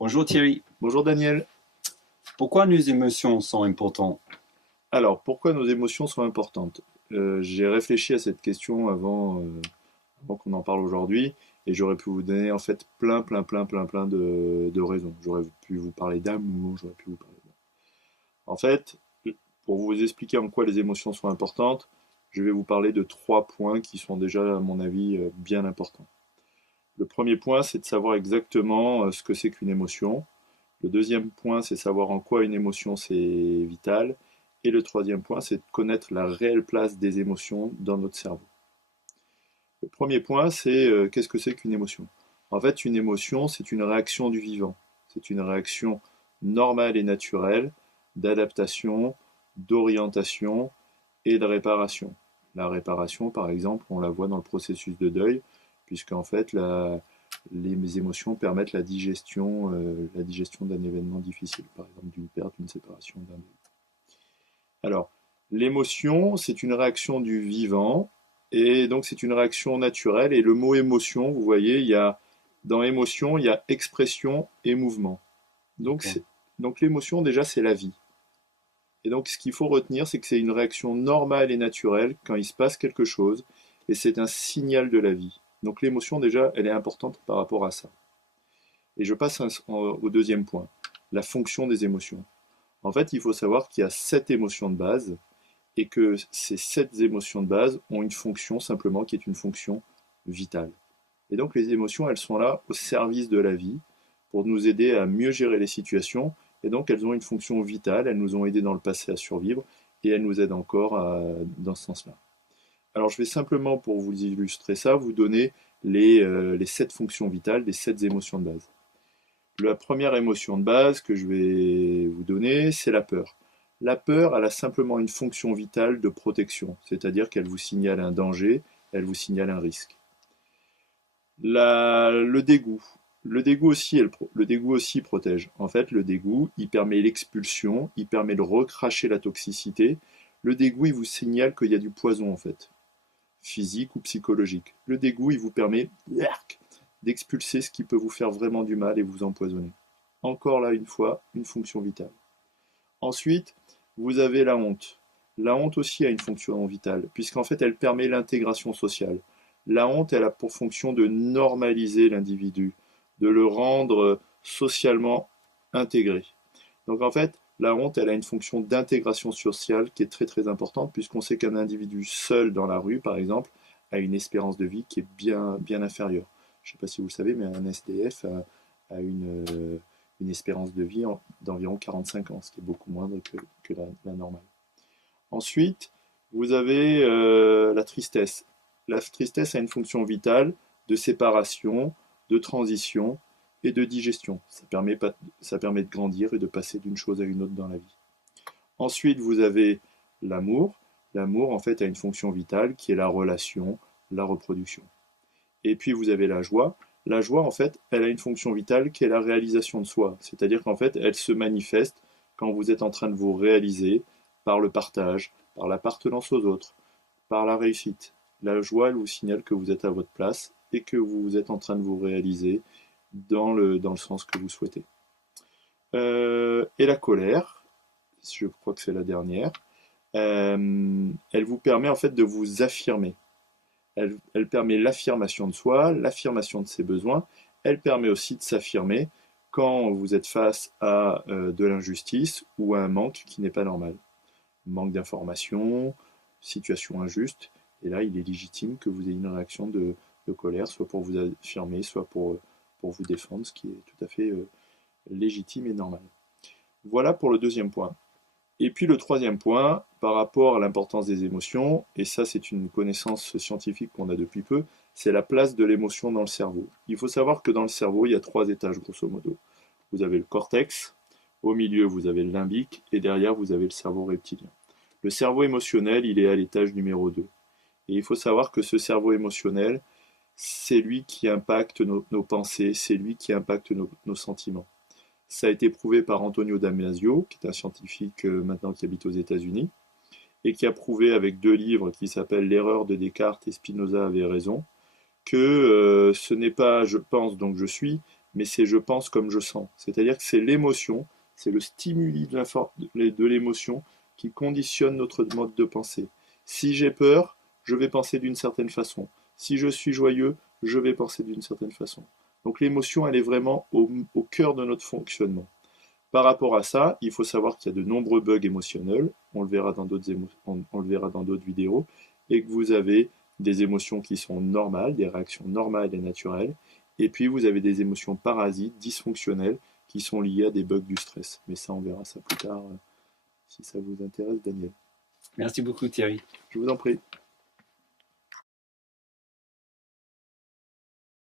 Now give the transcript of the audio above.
Bonjour Thierry. Bonjour Daniel. Pourquoi nos émotions sont importantes? Alors, pourquoi nos émotions sont importantes? J'ai réfléchi à cette question avant qu'on en parle aujourd'hui, et j'aurais pu vous donner en fait plein de raisons. J'aurais pu vous parler d'amour, j'aurais pu vous parler En fait, pour vous expliquer en quoi les émotions sont importantes, je vais vous parler de trois points qui sont déjà, à mon avis, bien importants. Le premier point, c'est de savoir exactement ce que c'est qu'une émotion. Le deuxième point, c'est savoir en quoi une émotion c'est vital. Et le troisième point, c'est de connaître la réelle place des émotions dans notre cerveau. Le premier point, c'est qu'est-ce que c'est qu'une émotion? En fait, une émotion, c'est une réaction du vivant. C'est une réaction normale et naturelle d'adaptation, d'orientation et de réparation. La réparation, par exemple, on la voit dans le processus de deuil, puisque en fait, les émotions permettent la digestion d'un événement difficile, par exemple d'une perte, d'une séparation, d'un deuil. Alors, l'émotion, c'est une réaction du vivant, et donc c'est une réaction naturelle. Et le mot émotion, vous voyez, dans émotion, il y a expression et mouvement. Donc, D'accord. donc l'émotion, déjà, c'est la vie. Et donc, ce qu'il faut retenir, c'est que c'est une réaction normale et naturelle quand il se passe quelque chose, et c'est un signal de la vie. Donc l'émotion, déjà, elle est importante par rapport à ça. Et je passe au deuxième point, la fonction des émotions. En fait, il faut savoir qu'il y a 7 émotions de base, et que ces 7 émotions de base ont une fonction simplement qui est une fonction vitale. Et donc les émotions, elles sont là au service de la vie, pour nous aider à mieux gérer les situations, et donc elles ont une fonction vitale, elles nous ont aidés dans le passé à survivre, et elles nous aident encore dans ce sens-là. Alors je vais simplement, pour vous illustrer ça, vous donner les 7 fonctions vitales des 7 émotions de base. La première émotion de base que je vais vous donner, c'est la peur. La peur, elle a simplement une fonction vitale de protection, c'est-à-dire qu'elle vous signale un danger, elle vous signale un risque. Le dégoût. Le dégoût aussi protège. En fait, le dégoût, il permet l'expulsion, il permet de recracher la toxicité. Le dégoût, il vous signale qu'il y a du poison, en fait, physique ou psychologique. Le dégoût, il vous permet d'expulser ce qui peut vous faire vraiment du mal et vous empoisonner. Encore là, une fois, une fonction vitale. Ensuite, vous avez la honte. La honte aussi a une fonction vitale, puisqu'en fait, elle permet l'intégration sociale. La honte, elle a pour fonction de normaliser l'individu, de le rendre socialement intégré. Donc en fait, la honte, elle a une fonction d'intégration sociale qui est très importante, puisqu'on sait qu'un individu seul dans la rue, par exemple, a une espérance de vie qui est bien inférieure. Je ne sais pas si vous le savez, mais un SDF a une espérance de vie d'environ 45 ans, ce qui est beaucoup moindre que la normale. Ensuite, vous avez la tristesse. La tristesse a une fonction vitale de séparation, de transition et de digestion. Ça permet de grandir et de passer d'une chose à une autre dans la vie. Ensuite, vous avez l'amour. L'amour, en fait, a une fonction vitale qui est la relation, la reproduction. Et puis, vous avez la joie. La joie, en fait, elle a une fonction vitale qui est la réalisation de soi. C'est-à-dire qu'en fait, elle se manifeste quand vous êtes en train de vous réaliser par le partage, par l'appartenance aux autres, par la réussite. La joie, elle vous signale que vous êtes à votre place et que vous êtes en train de vous réaliser dans le sens que vous souhaitez. Et la colère, je crois que c'est la dernière, elle vous permet en fait de vous affirmer. Elle permet l'affirmation de soi, l'affirmation de ses besoins. Elle permet aussi de s'affirmer quand vous êtes face à de l'injustice ou à un manque qui n'est pas normal. Manque d'information, situation injuste. Et là, il est légitime que vous ayez une réaction de colère, soit pour vous affirmer, soit pour vous défendre, ce qui est tout à fait légitime et normal. Voilà pour le deuxième point. Et puis le troisième point, par rapport à l'importance des émotions, et ça c'est une connaissance scientifique qu'on a depuis peu, c'est la place de l'émotion dans le cerveau. Il faut savoir que dans le cerveau, il y a 3 étages grosso modo. Vous avez le cortex, au milieu vous avez le limbique, et derrière vous avez le cerveau reptilien. Le cerveau émotionnel, il est à l'étage numéro 2. Et il faut savoir que ce cerveau émotionnel, c'est lui qui impacte nos pensées, c'est lui qui impacte nos sentiments. Ça a été prouvé par Antonio Damasio, qui est un scientifique maintenant qui habite aux États-Unis, et qui a prouvé avec 2 livres qui s'appellent L'erreur de Descartes et Spinoza avait raison, que ce n'est pas je pense donc je suis, mais c'est je pense comme je sens. C'est-à-dire que c'est l'émotion, c'est le stimuli de l'émotion qui conditionne notre mode de pensée. Si j'ai peur, je vais penser d'une certaine façon. Si je suis joyeux, je vais penser d'une certaine façon. Donc l'émotion, elle est vraiment au cœur de notre fonctionnement. Par rapport à ça, il faut savoir qu'il y a de nombreux bugs émotionnels, on le verra dans on le verra dans d'autres vidéos, et que vous avez des émotions qui sont normales, des réactions normales et naturelles, et puis vous avez des émotions parasites, dysfonctionnelles, qui sont liées à des bugs du stress. Mais ça, on verra ça plus tard, si ça vous intéresse, Daniel. Merci beaucoup Thierry. Je vous en prie.